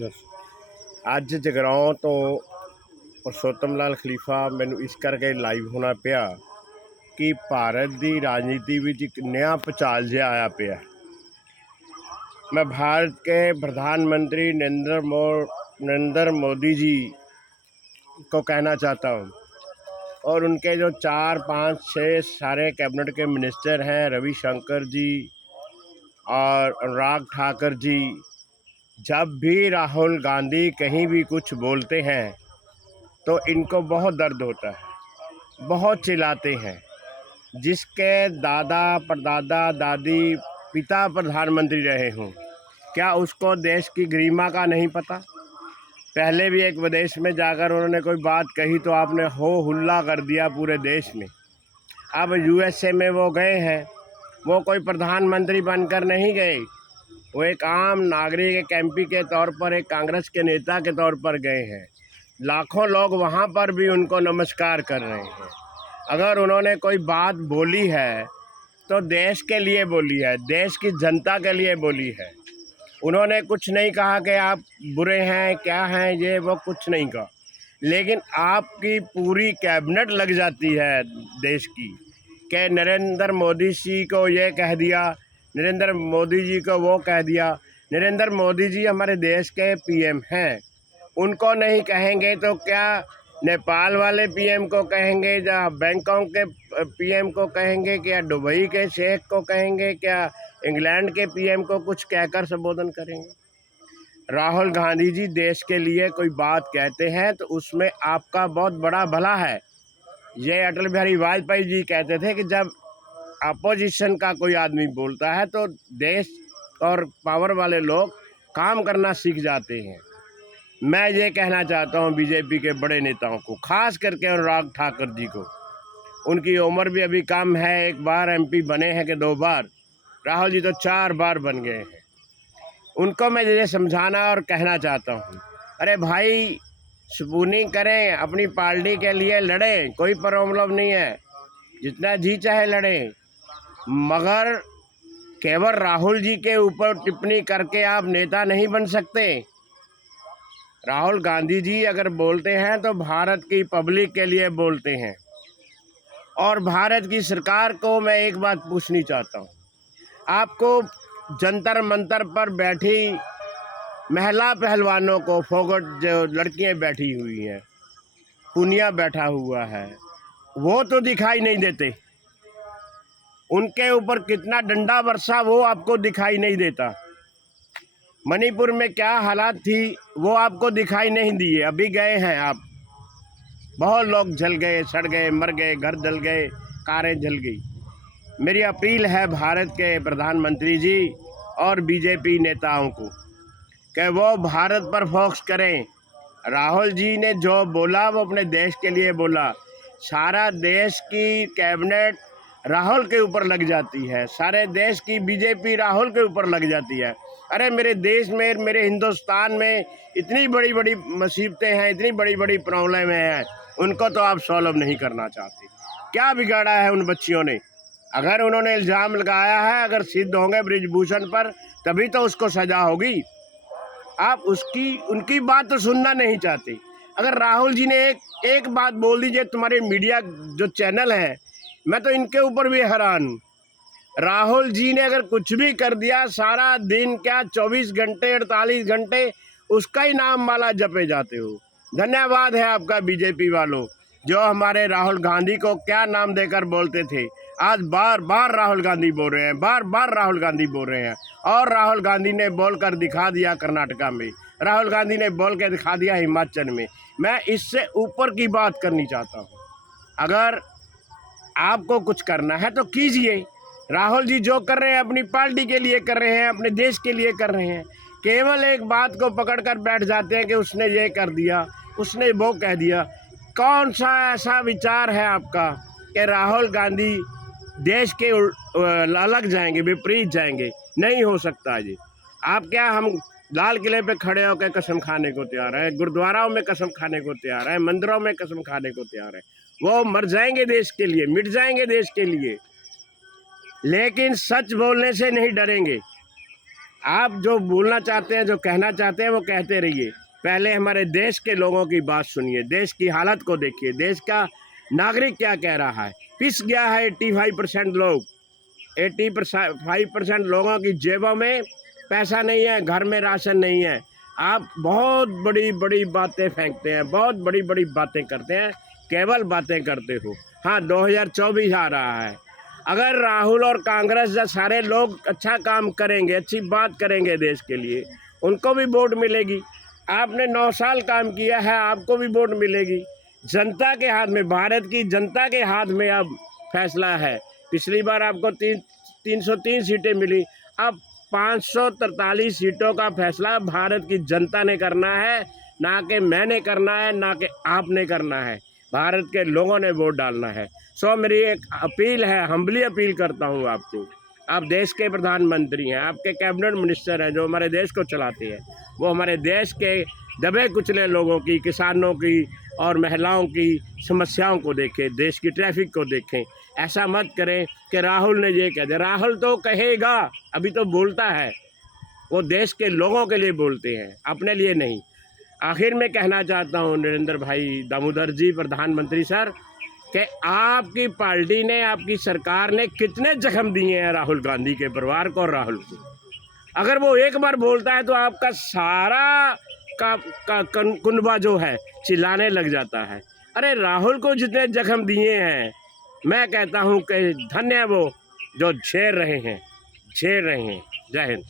Yes. ਅੱਜ ਜਗਰਾਉਂ ਤੋਂ ਪੁਰਸ਼ੋਤਮ ਲਾਲ Khalifa ਮੈਨੂੰ ਇਸ ਕਰਕੇ ਲਾਈਵ ਹੋਣਾ ਪਿਆ ਕਿ ਭਾਰਤ ਦੀ ਰਾਜਨੀਤੀ ਵਿੱਚ ਇੱਕ ਨया ਭੂਚਾਲ ਜਿਹਾ ਆਇਆ ਪਿਆ। मैं भारत के प्रधानमंत्री नरेंद्र मोदी जी को कहना चाहता हूँ, और उनके जो 4 5 6 सारे कैबिनेट के मिनिस्टर हैं, रविशंकर जी और अनुराग ठाकुर जी, जब भी राहुल गांधी कहीं भी कुछ बोलते हैं तो इनको बहुत दर्द होता है, बहुत चिल्लाते हैं। जिसके दादा परदादा दादी पिता प्रधानमंत्री रहे हों, क्या उसको देश की गरिमा का नहीं पता? पहले भी एक विदेश में जाकर उन्होंने कोई बात कही तो आपने हो हुल्ला कर दिया पूरे देश में। अब यूएसए में वो गए हैं, वो कोई प्रधानमंत्री बनकर नहीं गए, वो एक आम नागरिक, एक एमपी के तौर पर, एक कांग्रेस के नेता के तौर पर गए हैं। लाखों लोग वहाँ पर भी उनको नमस्कार कर रहे हैं। अगर उन्होंने कोई बात बोली है तो देश के लिए बोली है, देश की जनता के लिए बोली है। उन्होंने कुछ नहीं कहा कि आप बुरे हैं, क्या हैं, ये वो कुछ नहीं कहा, लेकिन आपकी पूरी कैबिनेट लग जाती है देश की कि नरेंद्र मोदी जी को ये कह दिया, नरेंद्र मोदी जी को वो कह दिया। नरेंद्र मोदी जी हमारे देश के पीएम हैं, उनको नहीं कहेंगे तो क्या नेपाल वाले पीएम को कहेंगे, या बैंकॉक के पीएम को कहेंगे, क्या दुबई के शेख को कहेंगे, क्या इंग्लैंड के पीएम को कुछ कहकर संबोधन करेंगे? राहुल गांधी जी देश के लिए कोई बात कहते हैं तो उसमें आपका बहुत बड़ा भला है। ये अटल बिहारी वाजपेयी जी कहते थे कि जब अपोजिशन का कोई आदमी बोलता है तो देश और पावर वाले लोग काम करना सीख जाते हैं। मैं ये कहना चाहता हूँ बीजेपी के बड़े नेताओं को, खास करके अनुराग ठाकुर जी को, उनकी उम्र भी अभी कम है, एक बार एमपी बने हैं कि 2 बार, राहुल जी तो 4 बार बन गए हैं। उनको मैं ये समझाना और कहना चाहता हूँ, अरे भाई स्पूनिंग करें, अपनी पार्टी के लिए लड़ें, कोई प्रॉब्लम नहीं है, जितना जी चाहे लड़ें, मगर केवल राहुल जी के ऊपर टिप्पणी करके आप नेता नहीं बन सकते। राहुल गांधी जी अगर बोलते हैं तो भारत की पब्लिक के लिए बोलते हैं। और भारत की सरकार को मैं एक बात पूछनी चाहता हूँ, आपको जंतर मंतर पर बैठी महिला पहलवानों को, फोगट जो लड़कियां बैठी हुई हैं, पुनिया बैठा हुआ है, वो तो दिखाई नहीं देते। उनके ऊपर कितना डंडा बरसा वो आपको दिखाई नहीं देता। मणिपुर में क्या हालात थी वो आपको दिखाई नहीं दिए, अभी गए हैं आप, बहुत लोग जल गए, सड़ गए, मर गए, घर जल गए, कारें जल गई। मेरी अपील है भारत के प्रधानमंत्री जी और बीजेपी नेताओं को कि वो भारत पर फोकस करें। राहुल जी ने जो बोला वो अपने देश के लिए बोला। सारा देश की कैबिनेट राहुल के ऊपर लग जाती है, सारे देश की बीजेपी राहुल के ऊपर लग जाती है। अरे मेरे देश में, मेरे हिंदुस्तान में इतनी बड़ी बड़ी मुसीबतें हैं, इतनी बड़ी बड़ी प्रॉब्लम हैं, उनको तो आप सॉल्व नहीं करना चाहते। क्या बिगाड़ा है उन बच्चियों ने? अगर उन्होंने इल्ज़ाम लगाया है, अगर सिद्ध होंगे ब्रिजभूषण पर, तभी तो उसको सज़ा होगी। आप उनकी बात तो सुनना नहीं चाहते। अगर राहुल जी ने एक बात बोल दीजिए, तुम्हारे मीडिया जो चैनल हैं, मैं तो इनके ऊपर भी हैरान हूँ। राहुल जी ने अगर कुछ भी कर दिया, सारा दिन क्या 24 घंटे 48 घंटे उसका ही नाम माला जपे जाते हो। धन्यवाद है आपका बीजेपी वालों, जो हमारे राहुल गांधी को क्या नाम देकर बोलते थे, आज बार बार राहुल गांधी बोल रहे हैं, बार बार राहुल गांधी बोल रहे हैं। और राहुल गांधी ने बोलकर दिखा दिया कर्नाटका में, राहुल गांधी ने बोल के दिखा दिया हिमाचल में। मैं इससे ऊपर की बात करनी चाहता हूँ, अगर आपको कुछ करना है तो कीजिए। राहुल जी जो कर रहे हैं अपनी पार्टी के लिए कर रहे हैं, अपने देश के लिए कर रहे हैं। केवल एक बात को पकड़कर बैठ जाते हैं कि उसने ये कर दिया, उसने वो कह दिया। कौन सा ऐसा विचार है आपका कि राहुल गांधी देश के अलग जाएंगे, विपरीत जाएंगे? नहीं हो सकता जी। आप क्या, हम लाल किले पे खड़े होकर कसम खाने को तैयार है, गुरुद्वाराओं में कसम खाने को तैयार है, मंदिरों में कसम खाने को तैयार है। वो मर जाएंगे देश के लिए, मिट जाएंगे देश के लिए, लेकिन सच बोलने से नहीं डरेंगे। आप जो बोलना चाहते हैं, जो कहना चाहते हैं, वो कहते रहिए। पहले हमारे देश के लोगों की बात सुनिए, देश की हालत को देखिए, देश का नागरिक क्या कह रहा है। पिस गया है 85% लोग, 85% लोगों की जेबों में पैसा नहीं है, घर में राशन नहीं है। आप बहुत बड़ी बड़ी बातें फेंकते हैं, बहुत बड़ी बड़ी बातें करते हैं, केवल बातें करते हो। हाँ, 2024 आ रहा है। अगर राहुल और कांग्रेस जैसे सारे लोग अच्छा काम करेंगे, अच्छी बात करेंगे देश के लिए, उनको भी वोट मिलेगी। आपने 9 साल काम किया है, आपको भी वोट मिलेगी। जनता के हाथ में, भारत की जनता के हाथ में अब फैसला है। पिछली बार आपको 303 सीटें मिली, अब 543 सीटों का फैसला भारत की जनता ने करना है, ना कि मैंने करना है, ना कि आपने करना है। भारत के लोगों ने वोट डालना है। सो मेरी एक अपील है, हम्बली अपील करता हूँ आपको। आप देश के प्रधानमंत्री हैं, आपके कैबिनेट मिनिस्टर हैं जो हमारे देश को चलाते हैं, वो हमारे देश के दबे कुचले लोगों की, किसानों की और महिलाओं की समस्याओं को देखें, देश की ट्रैफिक को देखें। ऐसा मत करें कि राहुल ने ये कह दिया। राहुल तो कहेगा, अभी तो बोलता है, वो देश के लोगों के लिए बोलते हैं, अपने लिए नहीं। आखिर में कहना चाहता हूँ नरेंद्र भाई दामोदर जी, प्रधानमंत्री सर, कि आपकी पार्टी ने, आपकी सरकार ने कितने जख्म दिए हैं राहुल गांधी के परिवार को और राहुल को। अगर वो एक बार बोलता है तो आपका सारा कुनबा जो है चिल्लाने लग जाता है। अरे राहुल को जितने जख्म दिए हैं, मैं कहता हूँ कि धन्य वो जो झेल रहे हैं। जय हिंद।